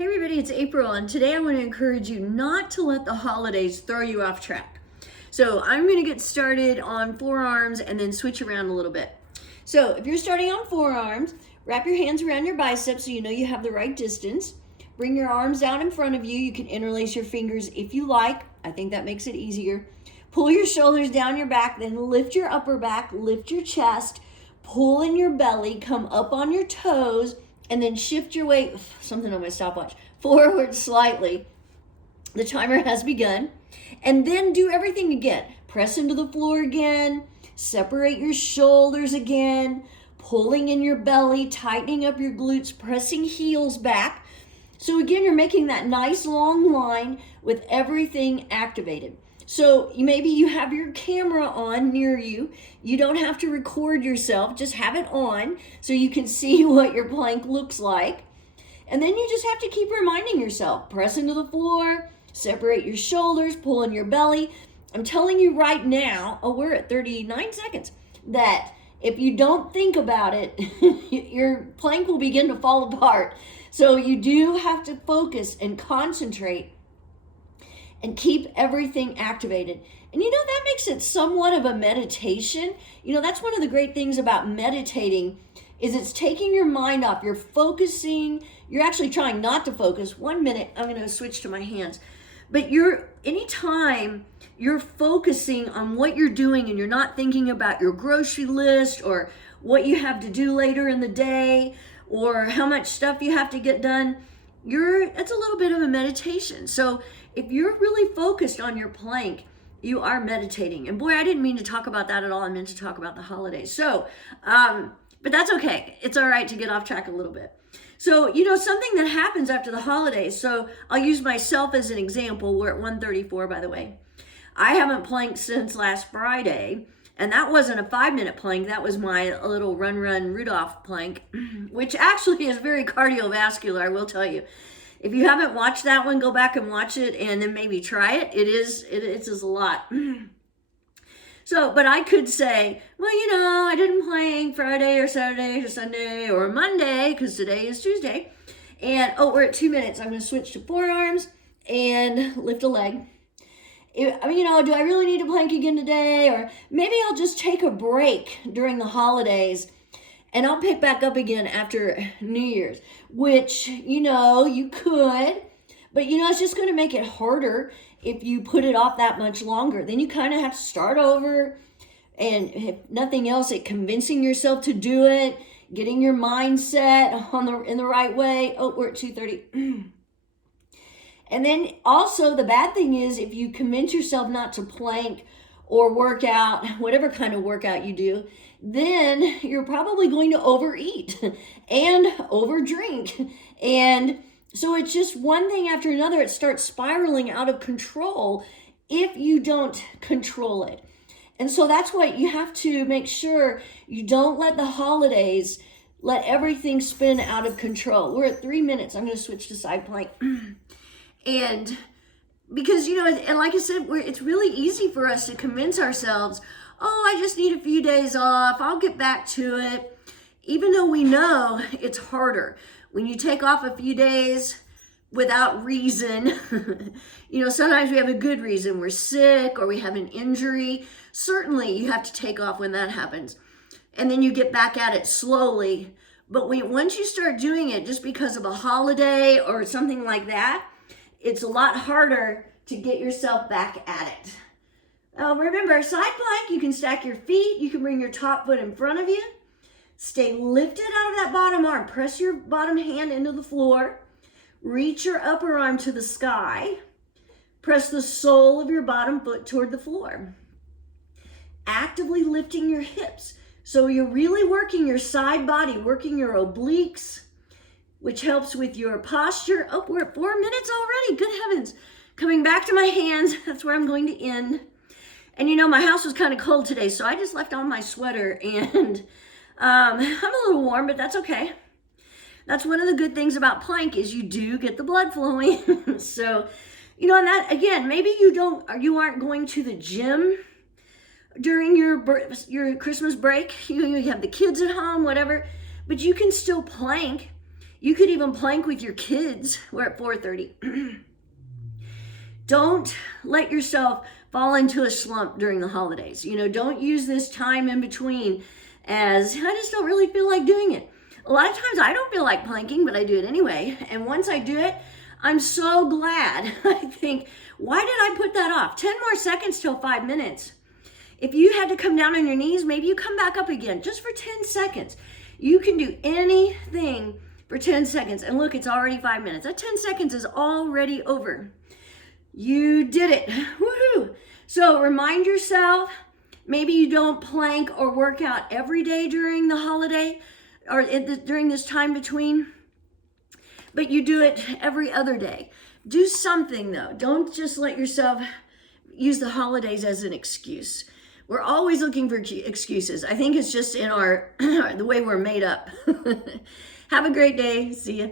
Hey everybody, it's April, and today I want to encourage you not to let the holidays throw you off track. So I'm going to get started on forearms and then switch around a little bit. So if you're starting on forearms, wrap your hands around your biceps so you know you have the right distance. Bring your arms down in front of you. You can interlace your fingers if you like. I think that makes it easier. Pull your shoulders down your back, then lift your upper back, lift your chest, pull in your belly, come up on your toes, and then shift your weight, something on my stopwatch, forward slightly. The timer has begun. And then do everything again. Press into the floor again, separate your shoulders again, pulling in your belly, tightening up your glutes, pressing heels back. So again, you're making that nice long line with everything activated. So maybe you have your camera on near you. You don't have to record yourself, just have it on so you can see what your plank looks like. And then you just have to keep reminding yourself, press into the floor, separate your shoulders, pull in your belly. I'm telling you right now, we're at 39 seconds, that if you don't think about it, your plank will begin to fall apart. So you do have to focus and concentrate and keep everything activated. And you know, that makes it somewhat of a meditation. You know, that's one of the great things about meditating is it's taking your mind off. You're focusing, you're actually trying not to focus. 1 minute, I'm gonna switch to my hands. But anytime you're focusing on what you're doing and you're not thinking about your grocery list or what you have to do later in the day or how much stuff you have to get done, it's a little bit of a meditation. So if you're really focused on your plank, you are meditating. And boy, I didn't mean to talk about that at all. I meant to talk about the holidays. So, but that's okay. It's all right to get off track a little bit. So, you know, something that happens after the holidays. So I'll use myself as an example. We're at 134, by the way. I haven't planked since last Friday. And that wasn't a 5-minute plank. That was my little run Rudolph plank, which actually is very cardiovascular, I will tell you. If you haven't watched that one, go back and watch it and then maybe try it. It's a lot. So, but I could say, well, you know, I didn't plank Friday or Saturday or Sunday or Monday because today is Tuesday. And, we're at 2 minutes. I'm going to switch to forearms and lift a leg. You know, do I really need to plank again today? Or maybe I'll just take a break during the holidays and I'll pick back up again after New Year's, which, you know, you could, but, you know, it's just going to make it harder if you put it off that much longer. Then you kind of have to start over, and if nothing else, convincing yourself to do it, getting your mindset in the right way. We're at 2:30. And then also the bad thing is if you convince yourself not to plank or work out, whatever kind of workout you do, then you're probably going to overeat and overdrink. And so it's just one thing after another. It starts spiraling out of control if you don't control it. And so that's why you have to make sure you don't let the holidays let everything spin out of control. We're at 3 minutes. I'm going to switch to side plank. And because, you know, and like I said, it's really easy for us to convince ourselves, I just need a few days off. I'll get back to it. Even though we know it's harder. When you take off a few days without reason, you know, sometimes we have a good reason. We're sick or we have an injury. Certainly you have to take off when that happens. And then you get back at it slowly. But once you start doing it just because of a holiday or something like that, it's a lot harder to get yourself back at it. Remember, side plank, you can stack your feet. You can bring your top foot in front of you. Stay lifted out of that bottom arm. Press your bottom hand into the floor. Reach your upper arm to the sky. Press the sole of your bottom foot toward the floor. Actively lifting your hips. So you're really working your side body, working your obliques, which helps with your posture. We're at 4 minutes already. Good heavens. Coming back to my hands. That's where I'm going to end. And you know, my house was kind of cold today, so I just left on my sweater and I'm a little warm, but that's okay. That's one of the good things about plank is you do get the blood flowing. So, you know, and that, again, maybe you aren't going to the gym during your Christmas break. You have the kids at home, whatever, but you can still plank You could even plank with your kids. We're at 4:30. Don't let yourself fall into a slump during the holidays. Don't use this time in between as, I just don't really feel like doing it. A lot of times I don't feel like planking, but I do it anyway. And once I do it, I'm so glad. I think, why did I put that off? 10 more seconds till 5 minutes. If you had to come down on your knees, maybe you come back up again just for 10 seconds. You can do anything for 10 seconds. And look, it's already 5 minutes. That 10 seconds is already over. You did it. Woohoo! So remind yourself, maybe you don't plank or work out every day during the holiday or during this time between, but you do it every other day. Do something though. Don't just let yourself use the holidays as an excuse. We're always looking for excuses. I think it's just in the way we're made up. Have a great day. See ya.